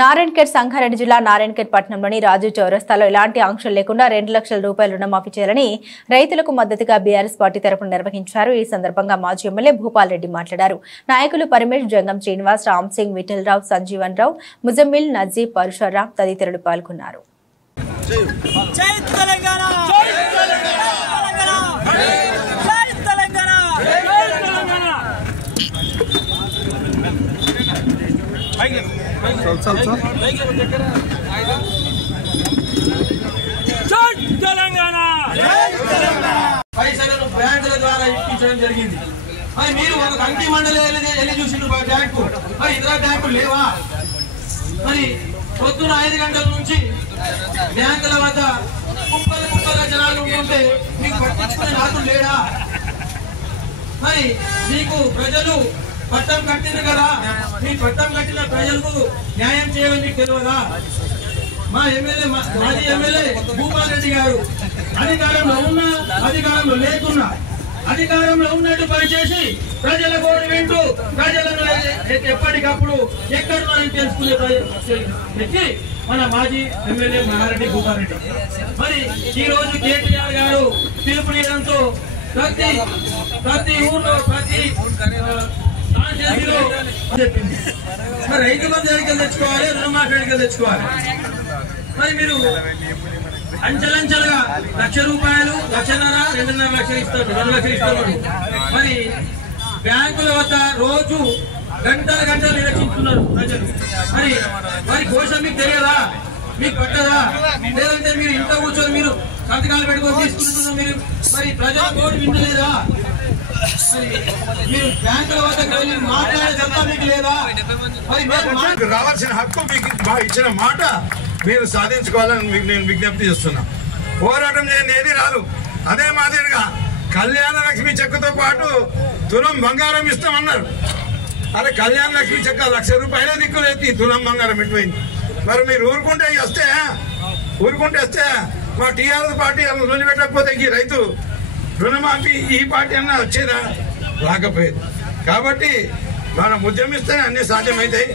నారాయణఖేడ్ సంగారెడ్డి జిల్లా నారాయణఖేడ్ పట్టణంలోని రాజు చౌరస్తాలో ఎలాంటి ఆంక్షలు లేకుండా 2 లక్షల రూపాయల రుణమాఫీ చేయాలని రైతులకు మద్దతుగా బీఆర్ఎస్ పార్టీ తరపున నిర్వహించారు. ఈ సందర్భంగా మాజీ ఎమ్మెల్యే భూపాల్ రెడ్డి మాట్లాడారు. నాయకులు పరమేష్, జంగం శ్రీనివాస్, రామ్ సింగ్, విఠలరావు, సంజీవన్ రావు, ముజమ్మిల్, నజీబ్, పరశురాం తదితరులు పాల్గొన్నారు. పైసలను బ్యాంకుల ద్వారా ఇప్పించడం జరిగింది. మరి మీరు ఒక అంకి మండలి వెళ్ళి చూసిండు బ్యాంకు, మరి ఇతర బ్యాంకులు లేవా? మరి పొద్దున 5 గంటల నుంచి బ్యాంకుల వద్ద కుప్పలుగా జనాలు ఉంటుంటే మీకు పట్టించుకునే నాకులు లేడా? మరి మీకు ప్రజలు పట్టం కట్టింది కదా, మీ పట్టం కట్టిన ప్రజలకు న్యాయం చేయాలని మీకు తెలియదా? మా ఎమ్మెల్యే, మాజీ ఎమ్మెల్యే భూపాల్ రెడ్డి గారు అధికారంలో ఉన్నా అధికారంలో లేకున్నా అధికారంలో ఉన్నట్టు పనిచేసి ప్రజల కోడి వింటూ ప్రజలను ఎప్పటికప్పుడు ఎక్కడున్నారని తెలుసుకునే వ్యక్తి మన మాజీ ఎమ్మెల్యే మహారెడ్డి భూపాల్ రెడ్డి. మరి ఈ రోజు కేటీఆర్ గారు పిలుపునియడంతో ప్రతి ఊర్లో ప్రతి చెప్పింది. మరి రైతు బంధు ఎన్నికలు తెచ్చుకోవాలి, రుణమాఫీ ఎన్నికలు తెచ్చుకోవాలి. మరి మీరు అంచెలంచెలుగా 1,00,000 రూపాయలు, 1,50,000, 2.5 లక్షలు ఇస్తారు, 2 లక్షలు ఇస్తారు. మరి బ్యాంకుల వద్ద రోజు గంటలు నిరక్షిస్తున్నారు ప్రజలు. మరి కోసం మీకు తెలియదా? మీకు పట్టదా? లేదంటే మీరు ఇంట్లో కూర్చొని మీరు సంతకాలు పెట్టుకొని తీసుకుంటున్నారు. మీరు మరి ప్రజల కోడి వింటలేదా? మీరు బ్యాంకుల వద్ద మాట్లాడేదంతా మీకు లేదా? మరి రావాల్సిన హక్కు మీకు ఇచ్చిన మాట మీరు సాధించుకోవాలని మీకు నేను విజ్ఞప్తి చేస్తున్నా. పోరాటం చేయని ఏది రాదు. అదే మాదిరిగా కళ్యాణ లక్ష్మి చెక్కుతో పాటు తులం బంగారం ఇస్తామన్నారు. అరే కళ్యాణ లక్ష్మి చెక్క 1,00,000 రూపాయలే దిక్కులేదు, తులం బంగారం ఎటుపోయింది? మరి మీరు ఊరుకుంటే వస్తే మా టీఆర్ఎస్ పార్టీ రుణి పెట్టకపోతే ఈ రైతు రుణమాఫీ ఈ పార్టీ అన్నా వచ్చేదా? రాకపోయేది. కాబట్టి మనం ఉద్యమిస్తేనే అన్ని సాధ్యమవుతాయి.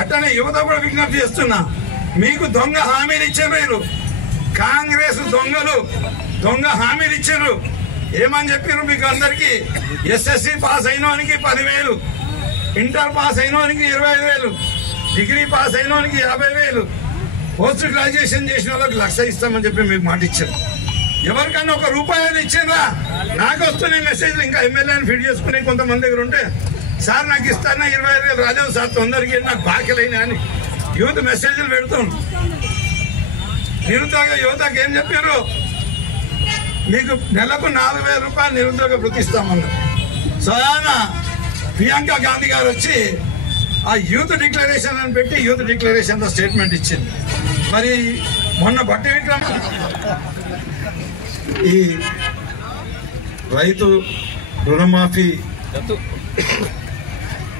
అట్లనే యువత కూడా విజ్ఞప్తి చేస్తున్నా, మీకు దొంగ హామీలు ఇచ్చారు. మీరు కాంగ్రెస్ దొంగ హామీలు ఇచ్చారు. ఏమని చెప్పారు మీకు అందరికీ? ఎస్ఎస్సి పాస్ అయినోనికి 10,000, ఇంటర్ పాస్ అయినోనికి 25,000, డిగ్రీ పాస్ అయినోనికి 50,000, పోస్ట్ గ్రాడ్యుయేషన్ చేసిన వాళ్ళకి 1,00,000 ఇస్తామని చెప్పి మీకు మాట ఇచ్చారు. ఎవరికన్నా 1 రూపాయి ఇచ్చిందా? నాకు వస్తున్నాయి మెసేజ్లు. ఇంకా ఎమ్మెల్యేని ఫిట్ చేసుకునే కొంతమంది దగ్గర ఉంటే, సార్ నాకు ఇస్తానా 25,000 రాలేవు సార్, తొందరగా నాకు బాకీలైనా అని యూత్ మెసేజ్లు పెడుతున్నాను. నిరుద్యోగ యువతకు ఏం చెప్పారు? మీకు నెలకు 4,000 రూపాయలు నిరుద్యోగ వృత్తి ఇస్తామన్నారు. స్వయాన ప్రియాంక గాంధీ గారు వచ్చి ఆ యూత్ డిక్లరేషన్ అని పెట్టి యూత్ డిక్లరేషన్ లో స్టేట్మెంట్ ఇచ్చింది. మరి మొన్న బట్టి విక్రమ ఈ రైతు రుణమాఫీ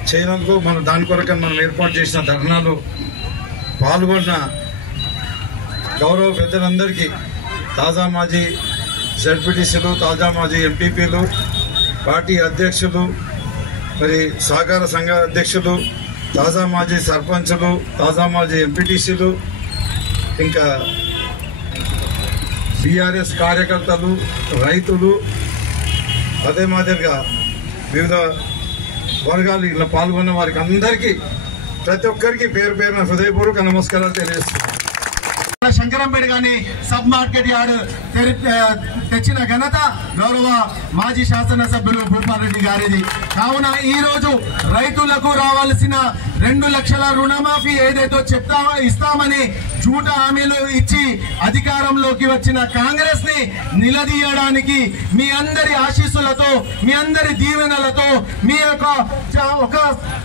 చేయడంతో మనం దాని కొరకు మనం ఏర్పాటు చేసిన ధర్నాలు పాల్గొన్న గౌరవ పెద్దలందరికీ, తాజా మాజీ జడ్పీటీసీలు, తాజా మాజీ ఎంపీపీలు, పార్టీ అధ్యక్షులు, మరి సహకార సంఘ అధ్యక్షులు, తాజా మాజీ సర్పంచులు, తాజా మాజీ ఎంపీటీసీలు, ఇంకా బీఆర్ఎస్ కార్యకర్తలు, రైతులు, అదే మాదిరిగా వివిధ వర్గాలు ఇలా పాల్గొన్న వారికి అందరికీ ప్రతి ఒక్కరికి పేరు పేరున హృదయపూర్వక నమస్కారాలు తెలియజేస్తున్నాను. శంకరంపేట గాని సబ్ మార్కెట్ యార్డ్ తెచ్చిన ఘనత గౌరవ మాజీ శాసనసభ్యులు భూపాల్ రెడ్డి గారిది. కావున ఈ రోజు రైతులకు రావాల్సిన 2 లక్షల రుణమాఫీ ఏదైతే ఇస్తామని జూట హామీలు ఇచ్చి అధికారంలోకి వచ్చిన కాంగ్రెస్ ని నిలదీయడానికి మీ అందరి ఆశీస్సులతో, మీ అందరి దీవెనలతో, మీ ఒక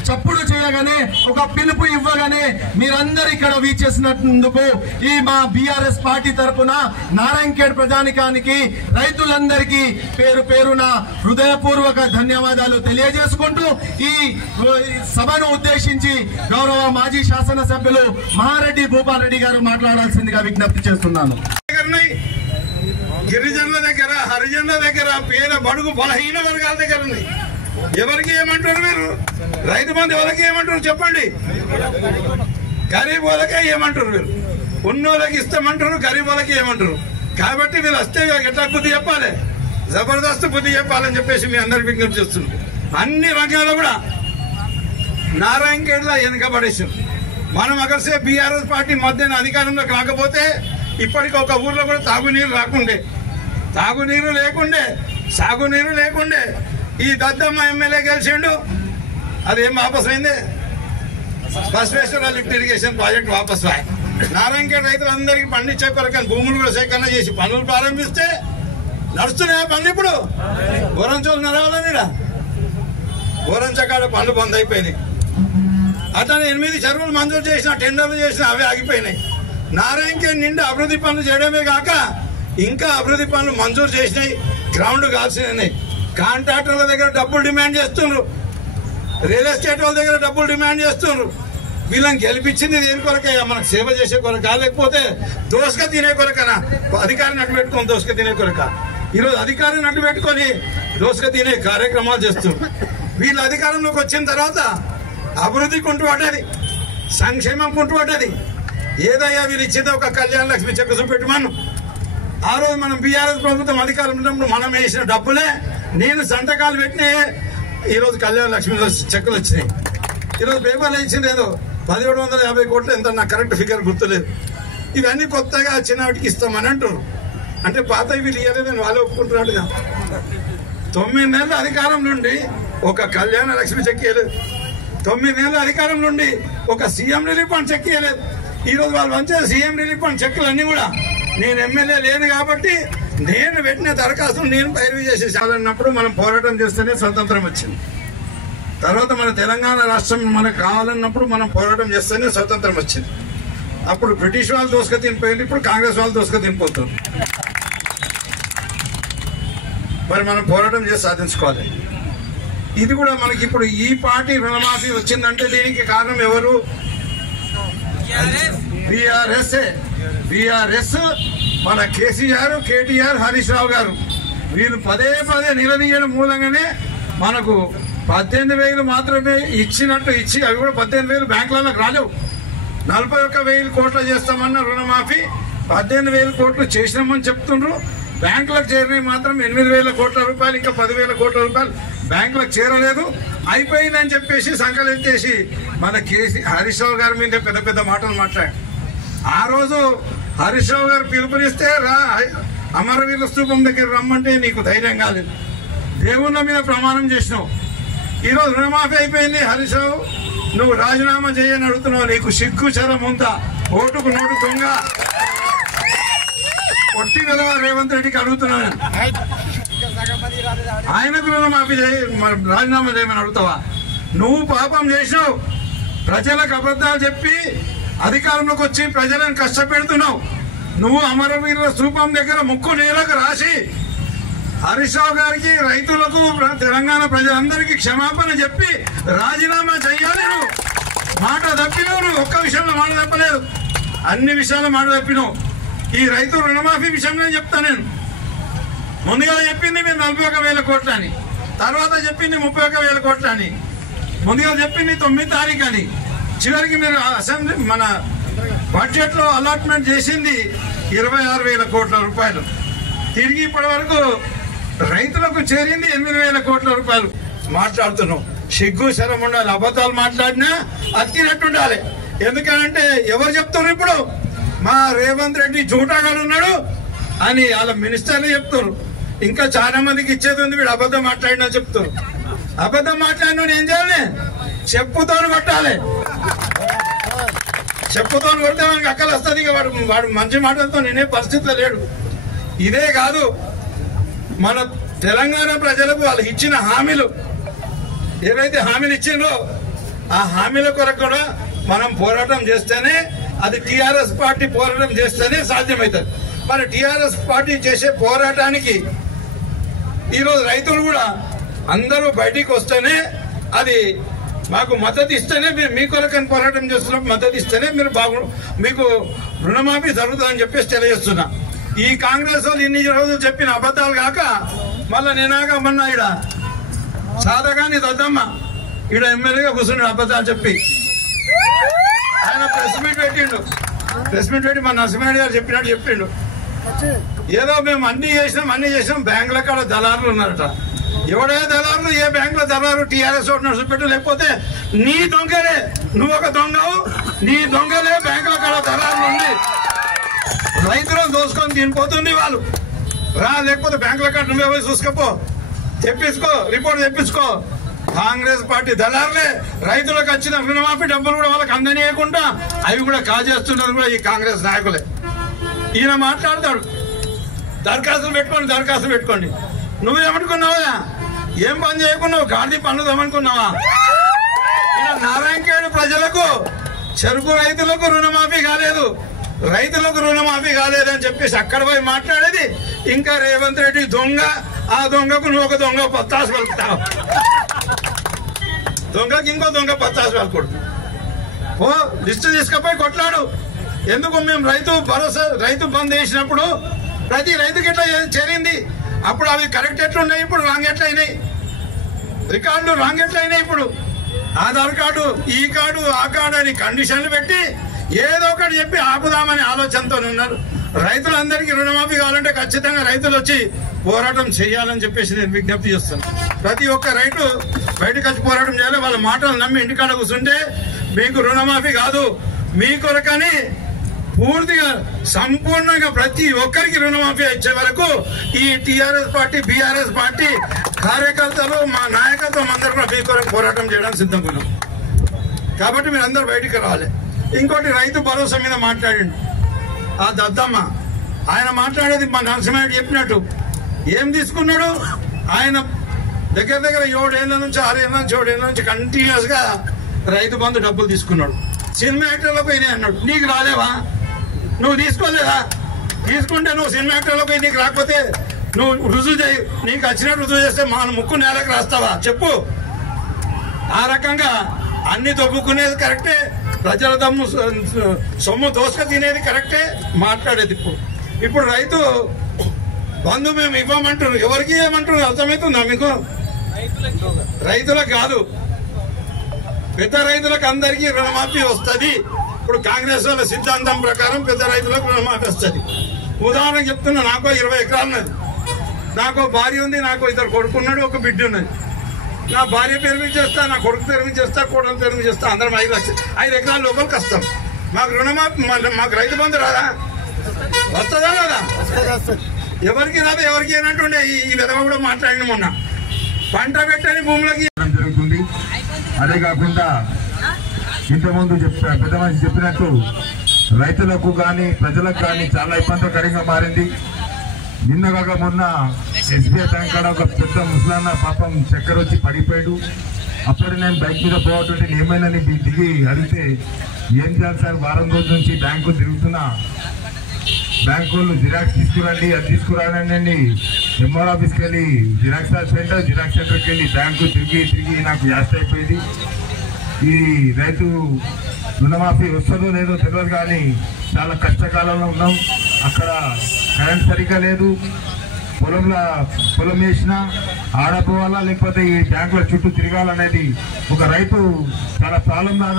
చప్పుడు చేయగానే, ఒక పిలుపు ఇవ్వగానే మీరందరూ ఇక్కడ వీచేసినందుకు ఈ మా బీఆర్ఎస్ పార్టీ తరఫున నారాయణఖేడ్ ప్రజానికానికి, రైతులందరికీ పేరు పేరున హృదయపూర్వక ధన్యవాదాలు తెలియజేసుకుంటూ ఈ సభను ఉద్దేశించి గౌరవ మాజీ శాసనసభ్యులు మహారెడ్డి భూపాల్ రెడ్డి గారు మాట్లాడాల్సిందిగా విజ్ఞప్తి చేస్తున్నాను. గిరిజనుల దగ్గర, హరిజనుల దగ్గర, పేద బడుగు బలహీన వర్గాల దగ్గర ఉంది. ఎవరికి ఏమంటారు మీరు? రైతు బంధు ఎవరికి ఏమంటారు చెప్పండి. గరీబ్ వాళ్ళకే ఏమంటారు, వీళ్ళు ఉన్నోళ్ళకి ఇస్తామంటారు, గరీబ్ వాళ్ళకి ఏమంటారు. కాబట్టి వీళ్ళు వస్తే ఎట్లా బుద్ధి చెప్పాలి, జబర్దస్త్ బుద్ధి చెప్పాలని చెప్పేసి మీ అందరికి విజ్ఞప్తి చేస్తున్నాం. అన్ని రంగాల్లో కూడా నారాయణఖేడ్లో వెనుకబడేసాం మనం. అగర్సే బీఆర్ఎస్ పార్టీ మధ్యన అధికారంలోకి రాకపోతే ఇప్పటికి ఒక ఊర్లో కూడా తాగునీరు రాకుండే, తాగునీరు లేకుండే, సాగునీరు లేకుండే. ఈ దద్దమ్మ ఎమ్మెల్యే గెలిచిండు, అదేం వాపస్ అయిందే, బసవేశ్వర లిఫ్ట్ ఇరిగేషన్ ప్రాజెక్ట్ వాపస్ రాయి. నారాయణఖేడ్ రైతులందరికీ పండించే కొరకని భూములు కూడా సేకరణ చేసి పనులు ప్రారంభిస్తే నడుస్తున్నాయా పనులు? ఇప్పుడు గోరంచోలు నడవాలని గోరంచకాడ పనులు బంద్ అయిపోయినాయి. అట్లనే 8 చెరువులు మంజూరు చేసిన, టెండర్లు చేసిన, అవే ఆగిపోయినాయి. నారాయణఖేడ్ నిండా అభివృద్ధి పనులు చేయడమే కాక ఇంకా అభివృద్ధి పనులు మంజూరు చేసినాయి, గ్రౌండ్ కాల్సినాయి. కాంట్రాక్టర్ల దగ్గర డబ్బులు డిమాండ్ చేస్తున్నారు, రియల్ ఎస్టేట్ వాళ్ళ దగ్గర డబ్బులు డిమాండ్ చేస్తున్నారు. వీళ్ళని గెలిపించింది దేని కొరకే? మనకు సేవ చేసే కొరక, లేకపోతే దోసుక తినే కొరకనా? అధికారిని అడ్డు పెట్టుకొని దోసుక తినే కొరక? ఈరోజు అధికారిని అడ్డు పెట్టుకొని దోసుక తినే కార్యక్రమాలు చేస్తున్నారు. వీళ్ళు అధికారంలోకి వచ్చిన తర్వాత అభివృద్ధి కుంటుపడ్డది, సంక్షేమం కుంటుపడ్డది. ఏదయ్యా వీళ్ళు ఇచ్చేది ఒక కళ్యాణ లక్ష్మి చెక్ చూపెట్టమను. ఆ రోజు మనం బీఆర్ఎస్ ప్రభుత్వం అధికారం ఉన్నప్పుడు మనం వేసిన డబ్బులే నేను సంతకాలు పెట్టినే ఈరోజు కళ్యాణ లక్ష్మి చెక్కులు వచ్చినాయి. ఈరోజు పేపర్లు ఇచ్చింది ఏదో 1750 కోట్లు, ఎంత నాకు కరెక్ట్ ఫిగర్ గుర్తులేదు. ఇవన్నీ కొత్తగా చిన్నవాటికి ఇస్తామని అంటారు. అంటే పాత వీళ్ళు ఇవ్వలేదని వాళ్ళు ఒప్పుకుంటున్నట్టుగా 9 నెలల అధికారం నుండి ఒక కళ్యాణ లక్ష్మి చెక్ ఇవ్వలేదు, 9 నెలల అధికారం నుండి ఒక సీఎం రిలీఫ్ ఫండ్ చెక్ ఇవ్వలేదు. ఈరోజు వాళ్ళు వంచే సీఎం రిలీఫ్ ఫండ్ చెక్కులన్నీ కూడా నేను ఎమ్మెల్యే లేను కాబట్టి నేను పెట్టిన దరఖాస్తులు నేను పైరవి చేసేసాలన్నప్పుడు మనం పోరాటం చేస్తేనే స్వతంత్రం వచ్చింది. తర్వాత మన తెలంగాణ రాష్ట్రం మనకు కావాలన్నప్పుడు మనం పోరాటం చేస్తేనే స్వతంత్రం వచ్చింది. అప్పుడు బ్రిటిష్ వాళ్ళు దోసుక తినిపోయింది, ఇప్పుడు కాంగ్రెస్ వాళ్ళు దోసుక తినిపోతారు. మరి మనం పోరాటం చేసి సాధించుకోవాలి. ఇది కూడా మనకి ఇప్పుడు ఈ పార్టీ రుణమాఫీ వచ్చిందంటే దీనికి కారణం ఎవరు? బీఆర్ఎస్, మన కేసీఆర్, కేటీఆర్, హరీష్ రావు గారు. వీళ్ళు పదే పదే నిలదీయడం మూలంగానే మనకు 18,000 మాత్రమే ఇచ్చినట్టు ఇచ్చి, అవి కూడా 18,000 బ్యాంకులకు రాలేవు. 41,000 కోట్లు చేస్తామన్న రుణమాఫీ 18,000 కోట్లు చేసినామని చెప్తుండ్రు. బ్యాంకులకు చేరినవి మాత్రం 8,000 కోట్ల రూపాయలు, ఇంకా 10,000 కోట్ల రూపాయలు బ్యాంకులకు చేరలేదు. అయిపోయిందని చెప్పేసి సంకలెత్తేసి మన హరీష్ రావు గారి మీద పెద్ద పెద్ద మాటలు మాట్లాడారు. ఆ రోజు హరీష్ రావు గారు పిలుపునిస్తే అమరవీరుల స్తూపం దగ్గర రమ్మంటే నీకు ధైర్యం కాలేదు, దేవుళ్ళ మీద ప్రమాణం చేసినావు. ఈరోజు రుణమాఫీ అయిపోయింది, హరీష్ రావు నువ్వు రాజీనామా చేయని అడుగుతున్నావు. నీకు సిగ్గు చరం ఉందా? ఓటుకు నోటు దొంగ ఒట్టి కదా రేవంత్ రెడ్డికి అడుగుతున్నాను. ఆయనకు రుణమాఫీ రాజీనామా చేయమని అడుగుతావా? నువ్వు పాపం చేసినావు, ప్రజలకు అబద్ధాలు చెప్పి అధికారంలోకి వచ్చి ప్రజలను కష్టపెడుతున్నావు. నువ్వు అమరవీరుల స్తూపం దగ్గర ముక్కు నేలకు రాసి హరీష్ రావు గారికి, రైతులకు, తెలంగాణ ప్రజలందరికీ క్షమాపణ చెప్పి రాజీనామా చెయ్యాలి. నువ్వు మాట తప్పినావు. నువ్వు ఒక్క విషయంలో మాట తప్పలేదు, అన్ని విషయాల్లో మాట తప్పినావు. ఈ రైతు రుణమాఫీ విషయంలో చెప్తాను నేను. ముందుగా చెప్పింది మీరు 41,000 కోట్లు అని, తర్వాత చెప్పింది 31,000 కోట్లు అని, ముందుగా చెప్పింది 9 తారీఖు అని, చివరికి మీరు అసెంబ్లీ మన బడ్జెట్ లో అలాట్మెంట్ చేసింది 26,000 కోట్ల రూపాయలు. తిరిగి ఇప్పటి వరకు రైతులకు చేరింది 8,000 కోట్ల రూపాయలు. మాట్లాడుతున్నాం, సిగ్గు శరం ఉండాలి. అబద్ధాలు మాట్లాడినా అతికినట్టు ఉండాలి. ఎందుకనంటే ఎవరు చెప్తున్నారు ఇప్పుడు? మా రేవంత్ రెడ్డి జూటాగాడు ఉన్నాడు అని వాళ్ళ మినిస్టర్లు చెప్తారు. ఇంకా చాలా మందికి ఇచ్చేది ఉంది, వీడు అబద్ధం మాట్లాడినా చెప్తారు. అబద్ధం మాట్లాడిన ఏం చేయాలి? చెప్పుతో కొట్టాలి. చెప్పుతో కొడితే మనకి అక్కలు వస్తుంది. వాడు మంచి మాటలతో నేనే పరిస్థితిలో లేడు. ఇదే కాదు, మన తెలంగాణ ప్రజలకు వాళ్ళు ఇచ్చిన హామీలు, ఏవైతే హామీలు ఇచ్చిండ్రో ఆ హామీల కొరకు కూడా మనం పోరాటం చేస్తేనే, అది టీఆర్ఎస్ పార్టీ పోరాటం చేస్తేనే సాధ్యమవుతుంది. మరి టీఆర్ఎస్ పార్టీ చేసే పోరాటానికి ఈరోజు రైతులు కూడా అందరూ బయటికి వస్తేనే, అది మాకు మద్దతు ఇస్తేనే, మీరు మీ కొరకని పోరాటం చేస్తున్నప్పుడు మద్దతు ఇస్తేనే మీకు రుణమాఫీ జరుగుతుందని చెప్పేసి తెలియజేస్తున్నా. ఈ కాంగ్రెస్ వాళ్ళు ఇన్ని రోజులు చెప్పిన అబద్ధాలు కాక మళ్ళా నేనాగా మొన్న ఈడ సాదగాని దద్దమ్మ ఈడ ఎమ్మెల్యేగా కూర్చున్నాడు అబద్ధాలు చెప్పి. ఆయన ప్రెస్ మీట్ పెట్టి మా నరసింహారెడ్డి గారు చెప్పిండు ఏదో మేము అన్ని చేసినాం బ్యాంకుల కాడ దళారులు ఉన్నారట. ఎవడే దళారులు, ఏ బ్యాంకుల దళారు టీఆర్ఎస్ నడుచుపెట్టు, లేకపోతే నీ దొంగలే, నువ్వు ఒక దొంగవు, నీ దొంగలే బ్యాంకుల కాడ దళారులు ఉండి రైతులను దోసుకొని తినిపోతుంది వాళ్ళు రా. లేకపోతే బ్యాంకుల కాడ నువ్వే పోయి చూసుకోపో, తెప్పించుకో, రిపోర్ట్ తెప్పించుకో. కాంగ్రెస్ పార్టీ దళారులే రైతులకు వచ్చిన రుణమాఫీ డబ్బులు కూడా వాళ్ళకి అందనీయకుండా అవి కూడా కాజేస్తున్నారు కూడా ఈ కాంగ్రెస్ నాయకులే. ఈయన మాట్లాడతాడు దరఖాస్తులు పెట్టుకోండి. నువ్వేమనుకున్నావా? ఏం పని చేయకున్నావు? గాంధీ పనులు ఏమనుకున్నావా? ఈయన నారాయణఖేడ్ ప్రజలకు, చెరుకు రైతులకు రుణమాఫీ కాలేదు అని చెప్పేసి అక్కడ పోయి మాట్లాడేది. ఇంకా రేవంత్ రెడ్డి దొంగ, ఆ దొంగకు నువ్వు ఒక దొంగ పత్తాసు వెళ్తావు, దొంగకి ఇంకో దొంగ పత్తాసు వెళ్తాడు. ఓ లిస్టు తీసుకుపోయి కొట్లాడు. ఎందుకు మేము రైతు బంద్ చేసినప్పుడు ప్రతి రైతుకి ఎట్లా చేరింది, అప్పుడు అవి కరెక్ట్ ఎట్లున్నాయి, ఇప్పుడు రాంగ్ ఎట్లయినాయి, రికార్డులు రాంగ్ ఎట్లయినాయి. ఇప్పుడు ఆధార్ కార్డు, ఈ కార్డు, ఆ కార్డు అని కండిషన్లు పెట్టి ఏదో ఒకటి చెప్పి ఆపుదామని ఆలోచనతో ఉన్నారు. రైతులందరికీ రుణమాఫీ కావాలంటే ఖచ్చితంగా రైతులు వచ్చి పోరాటం చేయాలని చెప్పేసి నేను విజ్ఞప్తి చేస్తాను. ప్రతి ఒక్క రైతు బయటకు వచ్చి పోరాటం చేయాలి. వాళ్ళ మాటలు నమ్మి ఇంటికాడ కూర్చుంటే మీకు రుణమాఫీ కాదు, మీ కొరకని పూర్తిగా సంపూర్ణంగా ప్రతి ఒక్కరికి రుణమాఫీ ఇచ్చే వరకు ఈ టీఆర్ఎస్ పార్టీ, బీఆర్ఎస్ పార్టీ కార్యకర్తలు, మా నాయకత్వం అందరూ కూడా మీ కొరకు పోరాటం చేయడానికి సిద్ధంగా ఉన్నాం. కాబట్టి మీరు అందరూ బయటికి రావాలి. ఇంకోటి రైతు భరోసా మీద మాట్లాడండి. ఆ దద్దమ్మ ఆయన మాట్లాడేది మా నరసింహారెడ్డి చెప్పినట్టు ఏం తీసుకున్నాడు ఆయన దగ్గర 7 ఏళ్ల నుంచి 6 ఏళ్ల నుంచి 7 ఏళ్ల నుంచి కంటిన్యూస్ గా రైతు బంధు డబ్బులు తీసుకున్నాడు. సినిమా యాక్టర్లో పోయినాయి అన్నాడు. నీకు రాలేవా? నువ్వు తీసుకోలేదా? తీసుకుంటే నువ్వు సినిమా యాక్టర్లో పోయి నీకు రాకపోతే నువ్వు రుజువు చేయి. నీకు వచ్చినట్టు రుజువు చేస్తే మా ముక్కు నేలకు రాస్తావా చెప్పు. ఆ రకంగా అన్ని దొబ్బుకునేది కరెక్టే, ప్రజల దమ్ము సొమ్ము దోసుక తినేది కరెక్టే మాట్లాడేది. ఇప్పుడు రైతు బంధు మేము ఇవ్వమంటున్నారు. ఎవరికి ఏమంటున్నారు అర్థమవుతుందా మీకు? రైతులకు కాదు, పెద్ద రైతులకు అందరికీ రుణమాఫీ వస్తుంది. ఇప్పుడు కాంగ్రెస్ వాళ్ళ సిద్ధాంతం ప్రకారం పెద్ద రైతులకు రుణమాఫీ వస్తుంది. ఉదాహరణ చెప్తున్నా, నాకు 20 ఎకరాలు ఉన్నది, నాకు భార్య ఉంది, నాకు 2 కొడుకున్నాడు, ఒక బిడ్డ ఉన్నది. నా భార్య పేరు మీద చేస్తా, నా కొడుకు పేరు మీద చేస్తా, కోడల పేరు మీద చేస్తా, అందరం 5 ఎకరాల లోపలికి వస్తాం. మాకు రుణమాఫీ, మాకు రైతు బంధు రాదా? వస్తుందా రాదా? ఎవరికి రాదా? ఎవరికి ఏనంటుండే ఈ విధంగా కూడా మాట్లాడిన మొన్న పంట పెట్టని భూములకి జరుగుతుంది. అదే కాకుండా ఇంతకుముందు పెద్ద మనిషి చెప్పినట్టు రైతులకు కానీ ప్రజలకు కానీ చాలా ఇబ్బందికరంగా మారింది. నిన్న కాక మొన్న ఎస్బీఐ బ్యాంక్ కాడ ఒక పెద్ద ముసలాన్న పాపం చక్కెర వచ్చి పడిపోయాడు. అప్పుడు నేను బైక్ మీద పోతుంటే ఏమైనా దిగి అడిగితే ఏం చేయాలి సార్, వారం రోజుల నుంచి బ్యాంకు తిరుగుతున్నా, బ్యాంకు వాళ్ళు జిరాక్స్ తీసుకురండి, అది తీసుకురానండి, ఎంఆర్ ఆఫీస్కి వెళ్ళి జిరాక్స్ సెంటర్కి వెళ్ళి బ్యాంకు తిరిగి నాకు యాస్ట్ అయిపోయింది. ఈ రైతు రుణమాఫీ వస్తుందో లేదో తెలియదు, కానీ చాలా కష్టకాలంలో ఉన్నాం. అక్కడ కరెంట్ సరిగ్గా లేదు, పొలం వేసినా ఆడపోవాలా లేకపోతే ఈ బ్యాంకుల చుట్టూ తిరగాలనేది ఒక రైతు చాలా కాలంగా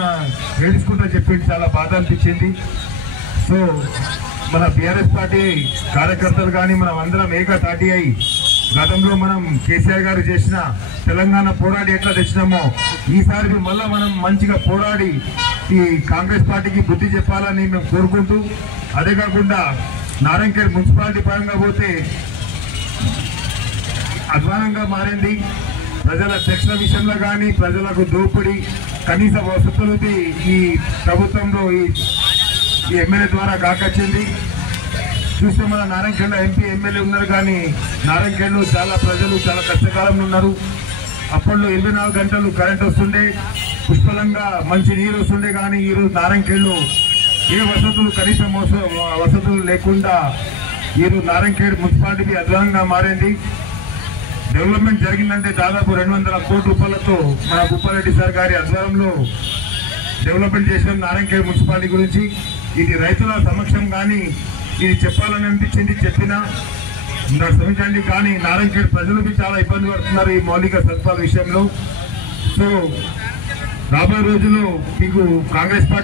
ఏడుచుకుంటూ చెప్పింది. చాలా బాధ అనిపించింది. సో మన బీఆర్ఎస్ పార్టీ కార్యకర్తలు కానీ మనం అందరం ఏకతాటి అయి గతంలో మనం కేసీఆర్ గారు చేసిన తెలంగాణ పోరాడి ఎట్లా తెచ్చినామో ఈసారి మళ్ళా మనం మంచిగా పోరాడి ఈ కాంగ్రెస్ పార్టీకి బుద్ధి చెప్పాలని మేము కోరుకుంటూ, అదే కాకుండా నారాయణఖేడ్ మున్సిపాలిటీ పరంగా పోతే అధ్వానంగా మారింది. ప్రజల శిక్షణ విషయంలో కానీ ప్రజలకు దోపిడీ, కనీస వసతులు ఈ ప్రభుత్వంలో ఈ ఎమ్మెల్యే ద్వారా కాకొచ్చింది. చూస్తే మన నారాయణఖేడ్లో ఎంపీ ఎమ్మెల్యే ఉన్నారు, కానీ నారాయణఖేడ్లో చాలా ప్రజలు చాలా కష్టకాలంలో ఉన్నారు. అప్పట్లో 24 గంటలు కరెంట్ వస్తుండే, పుష్కలంగా మంచి నీరు వస్తుండే, కానీ ఈరోజు నారాయణఖేడ్లో ఏ వసతులు, కనీసం వసతులు లేకుండా ఈరోజు నారాయణఖేడ్ మున్సిపాలిటీ అధ్వానంగా మారింది. డెవలప్మెంట్ జరిగిందంటే దాదాపు 200 కోట్ల రూపాయలతో మన భూపాలరెడ్డి సార్ గారి ఆధ్వర్యంలో డెవలప్మెంట్ చేసిన నారాయణఖేడ్ మున్సిపాలిటీ గురించి ఇది రైతుల సమక్షం కానీ ఇది చెప్పాలని అనిపించింది, చెప్పినా శ్రమించండి. కానీ నారాయణఖేడ్ ప్రజలకి చాలా ఇబ్బంది పడుతున్నారు ఈ మౌలిక సదుపాయాల విషయంలో. సో రాబోయే రోజుల్లో మీకు కాంగ్రెస్ పార్టీ